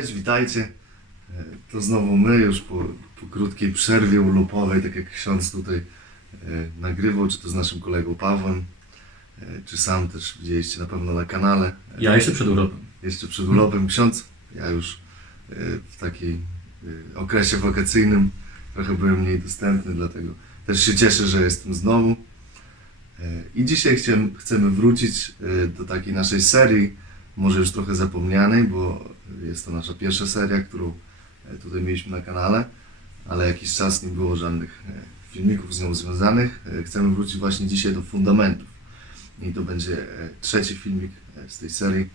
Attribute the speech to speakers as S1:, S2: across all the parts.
S1: Cześć, witajcie. E, To znowu my już po, po krótkiej przerwie urlopowej, tak jak ksiądz tutaj e, nagrywał, czy to z naszym kolegą Pawłem, e, czy sam też widzieliście na pewno na kanale.
S2: Ja jeszcze przed urlopem.
S1: Jeszcze przed urlopem ksiądz. Ja już e, w takiej e, okresie wakacyjnym trochę byłem mniej dostępny, dlatego też się cieszę, że jestem znowu. E, I dzisiaj chcemy, chcemy wrócić e, do takiej naszej serii, może już trochę zapomnianej, bo jest to nasza pierwsza seria, którą e, tutaj mieliśmy na kanale, ale jakiś czas nie było żadnych e, filmików z nią związanych. E, Chcemy wrócić właśnie dzisiaj do fundamentów. I to będzie trzeci filmik z tej serii.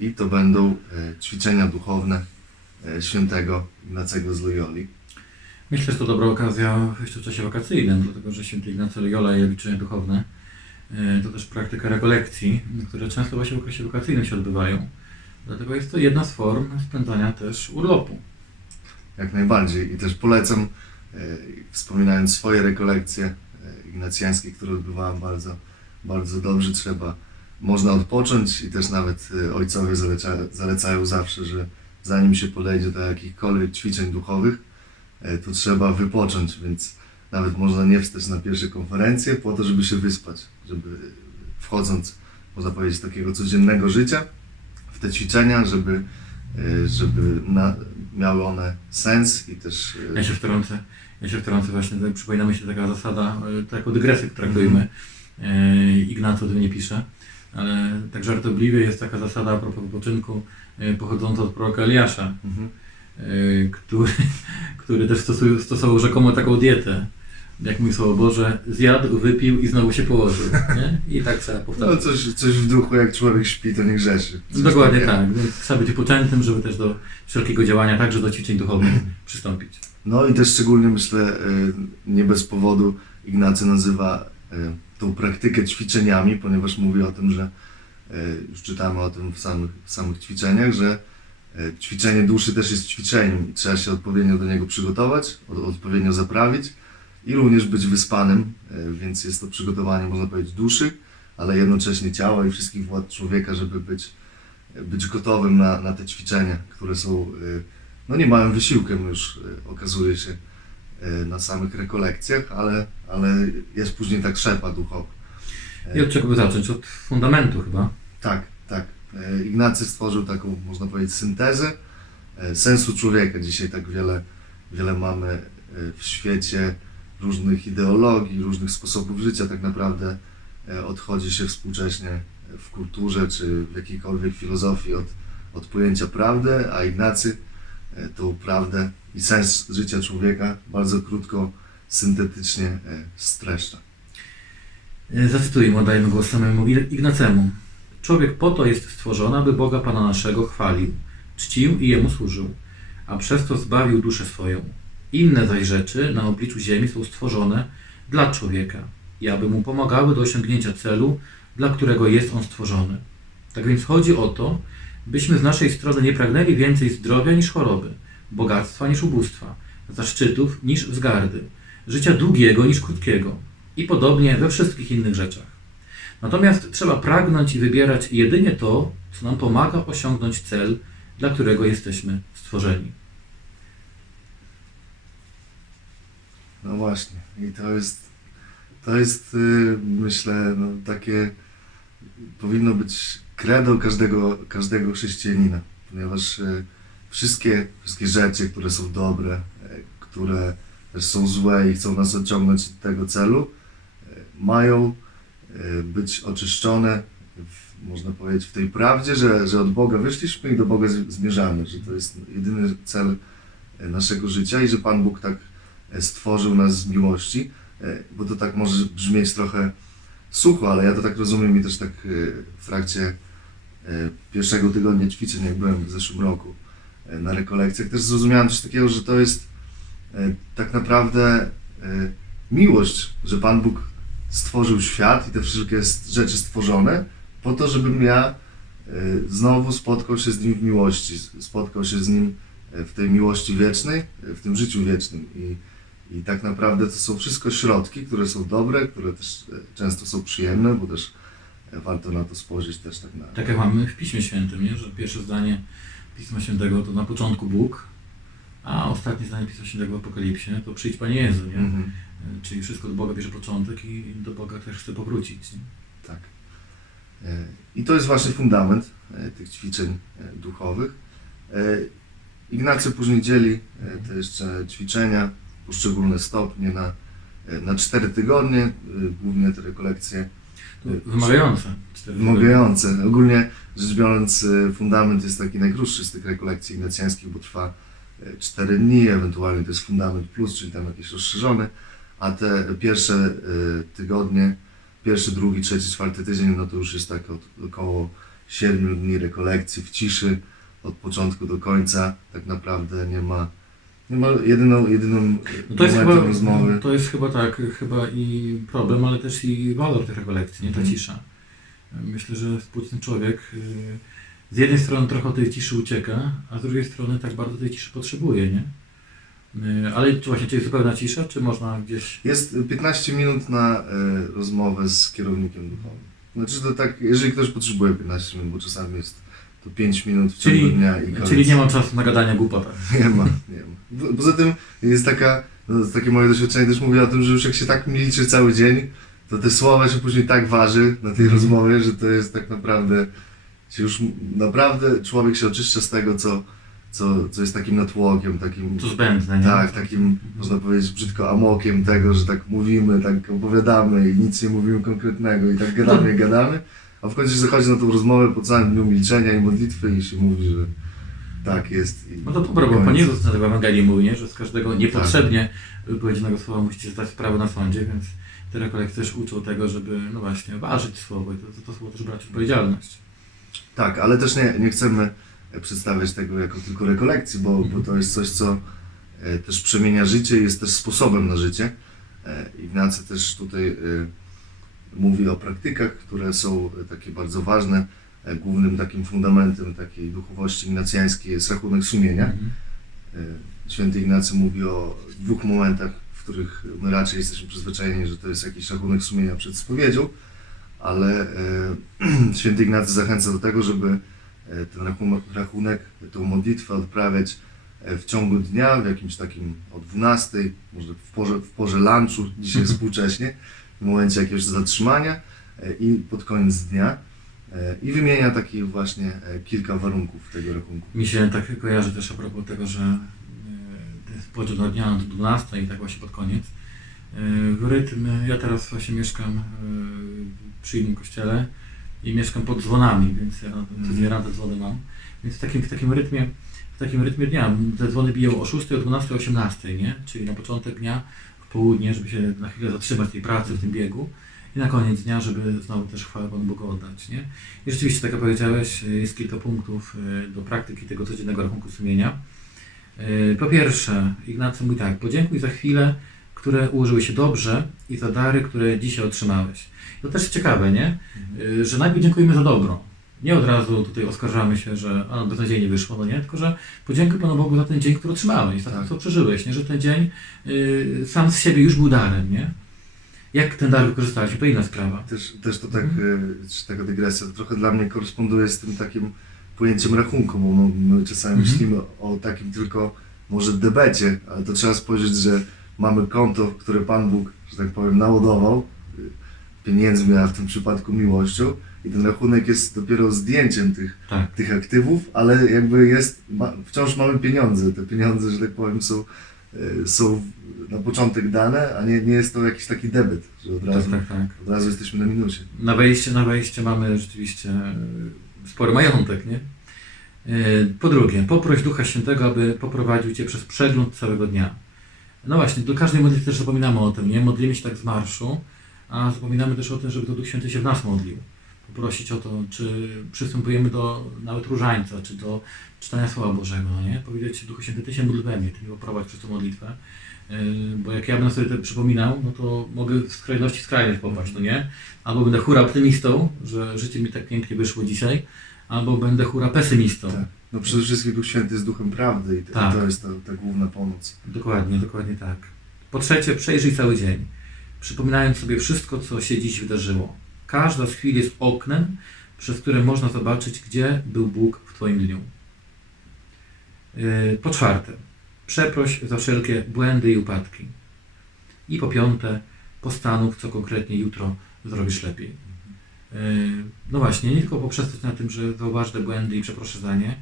S1: I to będą ćwiczenia duchowne świętego Ignacego z Loyoli.
S2: Myślę, że to dobra okazja jeszcze w czasie wakacyjnym, dlatego że święty Ignacy Loyola i liczenia duchowne to też praktyka rekolekcji, które często właśnie w okresie wakacyjnym się odbywają. Dlatego jest to jedna z form spędzania też urlopu.
S1: Jak najbardziej. I też polecam, e, wspominając swoje rekolekcje e, ignacjańskie, które odbywałem bardzo, bardzo dobrze, trzeba, można odpocząć i też nawet e, ojcowie zaleca, zalecają zawsze, że zanim się podejdzie do jakichkolwiek ćwiczeń duchowych, to trzeba wypocząć, więc nawet można nie wstać na pierwsze konferencje po to, żeby się wyspać, żeby wchodząc, można powiedzieć, takiego codziennego życia w te ćwiczenia, żeby, e, żeby na, miały one sens i też e,
S2: Ja się wtrącę, ja się wtrącę właśnie, przypomina mi się taka zasada, e, taką dygresję traktujmy, e, Ignacy o tym nie pisze, ale tak żartobliwie jest taka zasada a propos wypoczynku pochodząca od proroka Eliasza,
S1: mhm.
S2: który, który też stosował rzekomo taką dietę. Jak mówi Słowo Boże, zjadł, wypił i znowu się położył. Nie? I tak trzeba
S1: no
S2: powtarzać.
S1: coś, coś w duchu, jak człowiek śpi, to nie grzeszy. Coś
S2: Dokładnie
S1: takiego.
S2: tak. Trzeba być wypoczętym, żeby też do wszelkiego działania, także do ćwiczeń duchowych przystąpić.
S1: No i też szczególnie myślę, y, nie bez powodu Ignacy nazywa y, tą praktykę ćwiczeniami, ponieważ mówi o tym, że y, już czytamy o tym w samych, w samych ćwiczeniach, że ćwiczenie duszy też jest ćwiczeniem i trzeba się odpowiednio do niego przygotować, od- odpowiednio zaprawić i również być wyspanym, y, więc jest to przygotowanie, można powiedzieć, duszy, ale jednocześnie ciała i wszystkich władz człowieka, żeby być, być gotowym na, na te ćwiczenia, które są y, no nie małym wysiłkiem już okazuje się na samych rekolekcjach, ale, ale jest później tak szepa duchowa.
S2: I od czego by zacząć? Od fundamentu chyba.
S1: Tak, tak. E, Ignacy stworzył taką, można powiedzieć, syntezę e, sensu człowieka. Dzisiaj tak wiele, wiele mamy e, w świecie różnych ideologii, różnych sposobów życia. Tak naprawdę e, odchodzi się współcześnie w kulturze czy w jakiejkolwiek filozofii od, od pojęcia prawdy, a Ignacy e, tą prawdę i sens życia człowieka bardzo krótko, syntetycznie e, streszcza.
S2: Zacytujmy, oddajemy głos samemu Ignacemu. Człowiek po to jest stworzony, aby Boga Pana naszego chwalił, czcił i Jemu służył, a przez to zbawił duszę swoją. Inne zaś rzeczy na obliczu ziemi są stworzone dla człowieka i aby mu pomagały do osiągnięcia celu, dla którego jest on stworzony. Tak więc chodzi o to, byśmy z naszej strony nie pragnęli więcej zdrowia niż choroby, bogactwa niż ubóstwa, zaszczytów niż wzgardy, życia długiego niż krótkiego i podobnie we wszystkich innych rzeczach. Natomiast trzeba pragnąć i wybierać jedynie to, co nam pomaga osiągnąć cel, dla którego jesteśmy stworzeni.
S1: No właśnie. I to jest, to jest y, myślę, no, takie powinno być credo każdego, każdego chrześcijanina, ponieważ y, wszystkie, wszystkie rzeczy, które są dobre, y, które są złe i chcą nas odciągnąć od tego celu, y, mają y, być oczyszczone, w, można powiedzieć, w tej prawdzie, że, że od Boga wyszliśmy i do Boga zmierzamy, że to jest jedyny cel naszego życia i że Pan Bóg tak e, stworzył nas z miłości, e, bo to tak może brzmieć trochę sucho, ale ja to tak rozumiem i też tak e, w trakcie e, pierwszego tygodnia ćwiczeń, jak byłem w zeszłym roku e, na rekolekcjach, też zrozumiałem coś takiego, że to jest e, tak naprawdę e, miłość, że Pan Bóg stworzył świat i te wszystkie rzeczy stworzone po to, żebym ja e, znowu spotkał się z Nim w miłości, spotkał się z Nim e, w tej miłości wiecznej, e, w tym życiu wiecznym. I, I tak naprawdę to są wszystko środki, które są dobre, które też e, często są przyjemne, bo też e, warto na to spojrzeć też tak na,
S2: Tak jak mamy w Piśmie Świętym, nie? że pierwsze zdanie Pisma Świętego to na początku Bóg, a ostatnie zdanie Pisma Świętego w Apokalipsie to przyjdź Panie Jezu, nie?
S1: Mhm.
S2: E, Czyli wszystko od Boga bierze początek i do Boga też chce powrócić. Nie?
S1: Tak. I to jest właśnie fundament tych ćwiczeń duchowych. Ignacy później dzieli te jeszcze ćwiczenia, poszczególne stopnie na, e, na cztery tygodnie, e, głównie te rekolekcje
S2: wymagające.
S1: Wymagające. Ogólnie rzecz biorąc, e, fundament jest taki najkrótszy z tych rekolekcji ignacjańskich, bo trwa 4 dni, ewentualnie to jest fundament plus, czyli tam jakiś rozszerzony, a te pierwsze tygodnie, pierwszy, drugi, trzeci, czwarty tydzień, no to już jest tak od, około 7 dni rekolekcji w ciszy, od początku do końca, tak naprawdę nie ma, ma jedyną, jedyną
S2: No to jest, chyba,
S1: rozmowy.
S2: to jest chyba tak, chyba i problem, ale też i walor tych rekolekcji, nie ta
S1: Mhm.
S2: cisza. Myślę, że współczesny człowiek y, z jednej strony trochę tej ciszy ucieka, a z drugiej strony tak bardzo tej ciszy potrzebuje, nie? Y, Ale czy właśnie, czy jest zupełna cisza, czy można gdzieś...
S1: Jest 15 minut na e, rozmowę z kierownikiem duchowym. Znaczy to tak, jeżeli ktoś potrzebuje 15 minut, bo czasami jest to 5 minut w ciągu
S2: Czyli-
S1: dnia i koniec.
S2: Czyli nie ma czasu na gadanie głupota.
S1: Nie ma, nie ma. Po- Poza tym jest taka, no, takie moje doświadczenie też mówi o tym, że już jak się tak milczy cały dzień, to te słowa się później tak waży na tej rozmowie, że to jest tak naprawdę, się już naprawdę człowiek się oczyszcza z tego, co, co, co jest takim natłokiem, takim,
S2: To zbędne, nie?
S1: tak, takim, można powiedzieć brzydko, amokiem tego, że tak mówimy, tak opowiadamy i nic nie mówimy konkretnego i tak gadamy i gadamy, a w końcu się zachodzi na tą rozmowę po całym dniu milczenia i modlitwy i się mówi, że tak jest. I
S2: No to dobra, bo. Pan Jezus na tej Ewangelii mówi, nie? że z każdego
S1: Tak.
S2: niepotrzebnie wypowiedzianego słowa musicie zdać sprawę na sądzie, więc te rekolekcje też uczą tego, żeby no właśnie ważyć słowo i to, to, to słowo też brać odpowiedzialność.
S1: Tak, ale też nie, nie chcemy przedstawiać tego jako tylko rekolekcji, bo, bo to jest coś, co e, też przemienia życie i jest też sposobem na życie. E, Ignacy też tutaj e, mówi o praktykach, które są e, takie bardzo ważne. E, Głównym takim fundamentem takiej duchowości ignacjańskiej jest rachunek sumienia.
S2: Mhm.
S1: E, Święty Ignacy mówi o dwóch momentach, w których my raczej jesteśmy przyzwyczajeni, że to jest jakiś rachunek sumienia przed spowiedzią, ale Święty Ignacy zachęca do tego, żeby ten rachunek, tą modlitwę odprawiać w ciągu dnia, w jakimś takim o 12, może w porze, w porze lunchu, dzisiaj współcześnie, w momencie jakiegoś zatrzymania e, i pod koniec dnia. E, I wymienia takie właśnie e, kilka warunków tego rachunku.
S2: Mi się tak kojarzy też a propos tego, że podział do dnia do 12 i tak właśnie pod koniec. W rytm, ja teraz właśnie mieszkam przy innym kościele i mieszkam pod dzwonami, więc ja codziennie rano te dzwony mam. Więc w takim, w takim rytmie w takim rytmie dnia te dzwony biją o 6, o 12, o 18, nie? Czyli na początek dnia, południe, żeby się na chwilę zatrzymać w tej pracy, w tym biegu i na koniec dnia, żeby znowu też chwałę Panu Bogu oddać, nie? I rzeczywiście, tak jak powiedziałeś, jest kilka punktów e, do praktyki tego codziennego rachunku sumienia. E, Po pierwsze, Ignacy mówi tak, podziękuj za chwile, które ułożyły się dobrze i za dary, które dzisiaj otrzymałeś. To też ciekawe, nie? E, Że najpierw dziękujemy za dobro. Nie od razu tutaj oskarżamy się, że a, beznadziejnie wyszło, no nie? Tylko, że podziękuj Panu Bogu za ten dzień, który otrzymałeś, za
S1: Tak.
S2: co przeżyłeś, nie? Że ten dzień y, sam z siebie już był darem, nie? Jak ten dar wykorzystałeś, to inna sprawa.
S1: Też, też to tak, e, czy taka dygresja, to trochę dla mnie koresponduje z tym takim pojęciem rachunku, bo my- czasami
S2: Mhm.
S1: myślimy o takim tylko może debecie, ale to trzeba spojrzeć, że mamy konto, które Pan Bóg, że tak powiem, naładował e, pieniędzmi, a w tym przypadku miłością i ten rachunek jest dopiero zdjęciem tych,
S2: Tak.
S1: tych aktywów, ale jakby jest, ma, wciąż mamy pieniądze, te pieniądze, że tak powiem, są, e, są na początek dane, a nie, nie jest to jakiś taki debet, że od
S2: Tak,
S1: razu,
S2: tak, tak.
S1: od razu jesteśmy na minusie.
S2: Na wejście, na wejście mamy rzeczywiście e, spory majątek, nie? E, Po drugie, poproś Ducha Świętego, aby poprowadził Cię przez przegląd całego dnia. No właśnie, do każdej modlitwy też zapominamy o tym, nie? Modlimy się tak z marszu, a zapominamy też o tym, żeby to Duch Święty się w nas modlił. Poprosić o to, czy przystępujemy do nawet różańca, czy do czytania Słowa Bożego, no nie? Powiedzieć Duchu Święty, Ty się módl we mnie, Ty mi poprowadź przez tę modlitwę. Yy, Bo jak ja będę sobie to przypominał, no to mogę w skrajności skrajność popaść, no nie? Albo będę hura optymistą, że życie mi tak pięknie wyszło dzisiaj, albo będę hura pesymistą.
S1: Tak. No przede wszystkim Duch Święty jest duchem prawdy i to,
S2: Tak.
S1: to jest ta, ta główna pomoc.
S2: Dokładnie, dokładnie tak. Po trzecie, przejrzyj cały dzień, przypominając sobie wszystko, co się dziś wydarzyło. Każda z chwil jest oknem, przez które można zobaczyć, gdzie był Bóg w Twoim dniu. Yy, Po czwarte, przeproś za wszelkie błędy i upadki. I po piąte, postanów, co konkretnie jutro zrobisz lepiej. Yy, No właśnie, nie tylko poprzestać na tym, że zauważ te błędy i przeproszę za nie,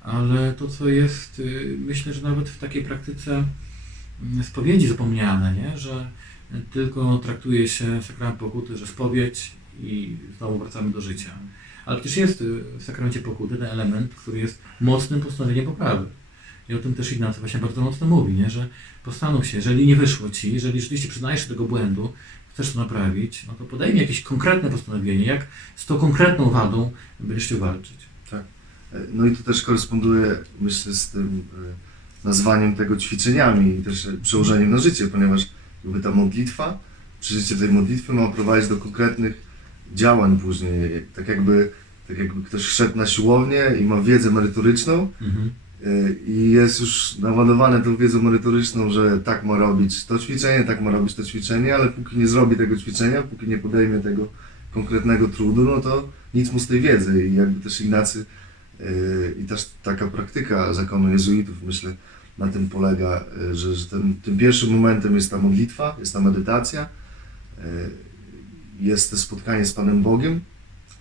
S2: ale to, co jest, yy, myślę, że nawet w takiej praktyce mm, spowiedzi zapomniane, nie? że tylko traktuje się sakrament pokuty, że spowiedź i znowu wracamy do życia. Ale przecież jest y, w sakramencie pokuty ten element, który jest mocnym postanowieniem poprawy. I o tym też Ignacy właśnie bardzo mocno mówi, nie? że postanów się, jeżeli nie wyszło Ci, jeżeli rzeczywiście przyznajesz się tego błędu, chcesz to naprawić, no to podejmij jakieś konkretne postanowienie, jak z tą konkretną wadą będziesz się walczyć.
S1: E, No i to też koresponduje, myślę, z tym e, nazwaniem tego ćwiczeniami i też e, przełożeniem na życie, ponieważ jakby ta modlitwa, przeżycie tej modlitwy ma prowadzić do konkretnych działań później. Tak jakby, tak jakby ktoś szedł na siłownię i ma wiedzę merytoryczną e, i jest już naładowany tą wiedzą merytoryczną, że tak ma robić to ćwiczenie, tak ma robić to ćwiczenie, ale póki nie zrobi tego ćwiczenia, póki nie podejmie tego konkretnego trudu, no to nic mu z tej wiedzy. I jakby też Ignacy Yy, I też taka praktyka zakonu jezuitów, myślę, na tym polega, yy, że, że ten, tym pierwszym momentem jest ta modlitwa, jest ta medytacja, jest to spotkanie z Panem Bogiem,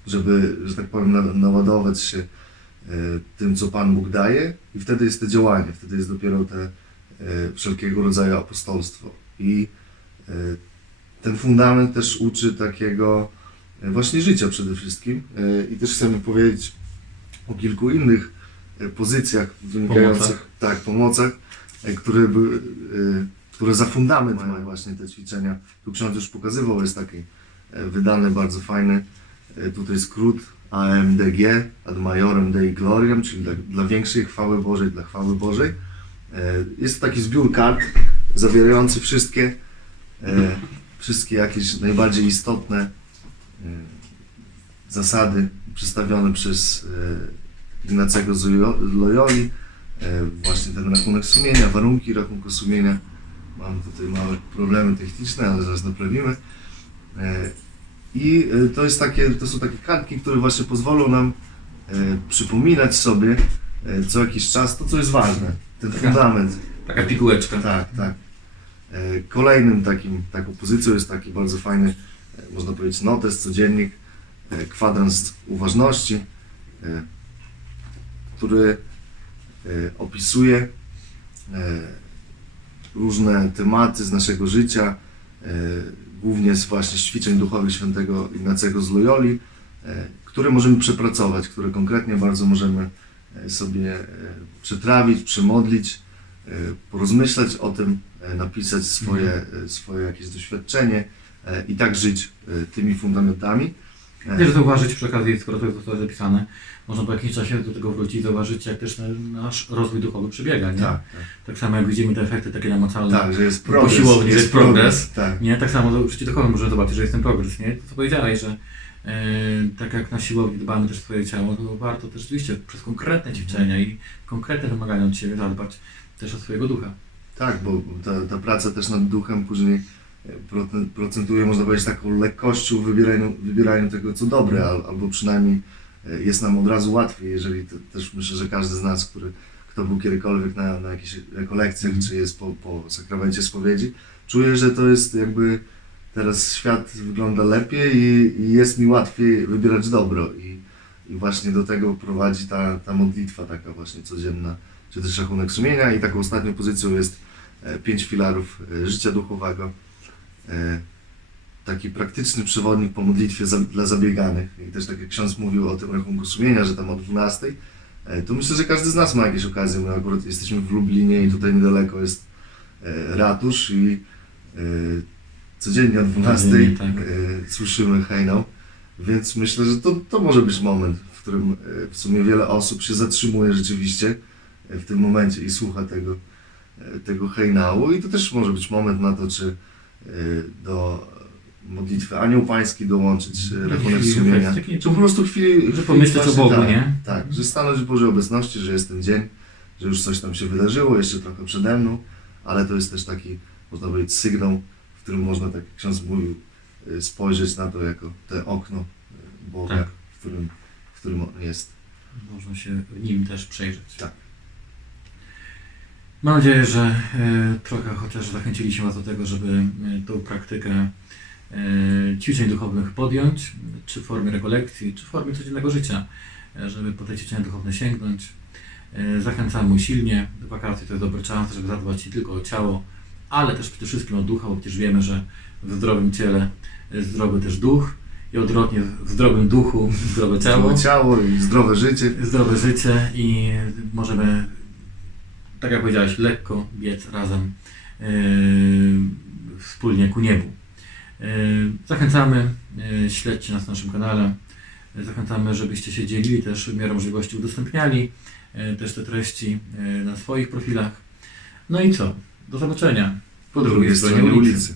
S1: żeby, że tak powiem, na- naładować się yy, tym, co Pan Bóg daje i wtedy jest to działanie, wtedy jest dopiero te yy, wszelkiego rodzaju apostolstwo. I yy, ten fundament też uczy takiego właśnie życia przede wszystkim. I też chcemy powiedzieć o kilku innych e, pozycjach wynikających,
S2: Pomocach.
S1: tak, pomocach, e, które, by, e, które za fundament mają właśnie te ćwiczenia. Tu ksiądz już pokazywał, jest taki e, wydany, bardzo fajny, e, tutaj skrót AMDG, Ad Majorem Dei Gloriam, czyli dla, dla większej chwały Bożej, dla chwały Bożej. E, Jest to taki zbiór kart zawierający wszystkie, wszystkie jakieś najbardziej istotne zasady przedstawione przez Ignacego z Loyo- Loyoli, właśnie ten rachunek sumienia, warunki rachunku sumienia. Mam tutaj małe problemy techniczne, ale zaraz naprawimy. E, I e, to, jest takie, to są takie kartki, które właśnie pozwolą nam e, przypominać sobie co jakiś czas to, co jest ważne. Ten
S2: Taka-
S1: fundament.
S2: Taka pigułeczka.
S1: Tak, tak. Kolejnym takim, taką pozycją jest taki bardzo fajny, można powiedzieć, notes, codziennik, kwadrans uważności, który opisuje różne tematy z naszego życia, głównie z właśnie ćwiczeń duchowych świętego Ignacego z Loyoli, e, które możemy przepracować, które konkretnie bardzo możemy e, sobie e, przetrawić, przemodlić, porozmyślać o tym, napisać swoje, e, swoje jakieś doświadczenie i tak żyć tymi fundamentami.
S2: Też zauważyć przy okazji, skoro to zostało zapisane, można po jakimś czasie do tego wrócić i zauważyć, jak też nasz rozwój duchowy przebiega. Nie?
S1: Tak,
S2: tak samo jak widzimy te efekty takie namacalne.
S1: tak, że jest
S2: Po
S1: progres.
S2: siłowni, że jest progres.
S1: Tak,
S2: Nie, tak samo w życiu duchowym można zobaczyć, że jest ten progres. Nie? To co powiedziałeś, że e, tak jak na siłowni dbamy też swoje ciało, to warto też rzeczywiście przez konkretne ćwiczenia i konkretne wymagania od siebie zadbać też o swojego ducha.
S1: tak, bo ta, ta praca też nad duchem później procentuje, można powiedzieć, taką lekkością w wybieraniu, wybieraniu tego, co dobre, al, albo przynajmniej e, jest nam od razu łatwiej, jeżeli to, też myślę, że każdy z nas, który, kto był kiedykolwiek na, na jakichś rekolekcjach,
S2: Mhm.
S1: czy jest po, po sakramencie spowiedzi, czuje, że to jest jakby teraz świat wygląda lepiej i, i jest mi łatwiej wybierać dobro i, i właśnie do tego prowadzi ta, ta modlitwa taka właśnie codzienna, czy też rachunek sumienia i taką ostatnią pozycją jest e, pięć filarów e, życia duchowego. E, Taki praktyczny przewodnik po modlitwie za, dla zabieganych. I też tak jak ksiądz mówił o tym rachunku sumienia, że tam o 12, e, to myślę, że każdy z nas ma jakieś okazje. My akurat jesteśmy w Lublinie i tutaj niedaleko jest e, ratusz i codziennie o 12
S2: Codziennie, tak.
S1: słyszymy hejną. Więc myślę, że to, to może być moment, w którym w sumie wiele osób się zatrzymuje rzeczywiście w tym momencie i słucha tego, tego hejnału. I to też może być moment na to, czy do modlitwy Anioł Pański dołączyć e, rachunek sumienia. Czy po prostu chwili...
S2: Że
S1: chwili
S2: pomyśleć o Bogu,
S1: tak,
S2: nie?
S1: Tak, że stanąć w Bożej obecności, że jest ten dzień, że już coś tam się wydarzyło, jeszcze trochę przede mną, ale to jest też taki, można powiedzieć, sygnał, w którym można, tak jak ksiądz mówił, y, spojrzeć na to jako te okno y, Boga,
S2: Tak.
S1: w, którym, w którym on jest.
S2: Można się w nim też przejrzeć.
S1: Tak.
S2: Mam nadzieję, że e, trochę chociaż zachęciliśmy Was do tego, żeby e, tą praktykę e, ćwiczeń duchowych podjąć, czy w formie rekolekcji, czy w formie codziennego życia, żeby po te ćwiczenia duchowne sięgnąć. Zachęcamy usilnie. Wakacje to jest dobry czas, żeby zadbać nie tylko o ciało, ale też przede wszystkim o ducha, bo przecież wiemy, że w zdrowym ciele jest zdrowy też duch i odwrotnie w zdrowym duchu zdrowe ciało
S1: Zdrowe ciało i zdrowe życie.
S2: zdrowe życie i możemy, tak jak powiedziałeś, lekko biec razem yy, wspólnie ku niebu. Yy, zachęcamy, yy, śledźcie nas na naszym kanale. Zachęcamy, żebyście się dzielili też w miarę możliwości, udostępniali też te treści na swoich profilach. No i co? Do zobaczenia
S1: Po drugiej stronie ulicy.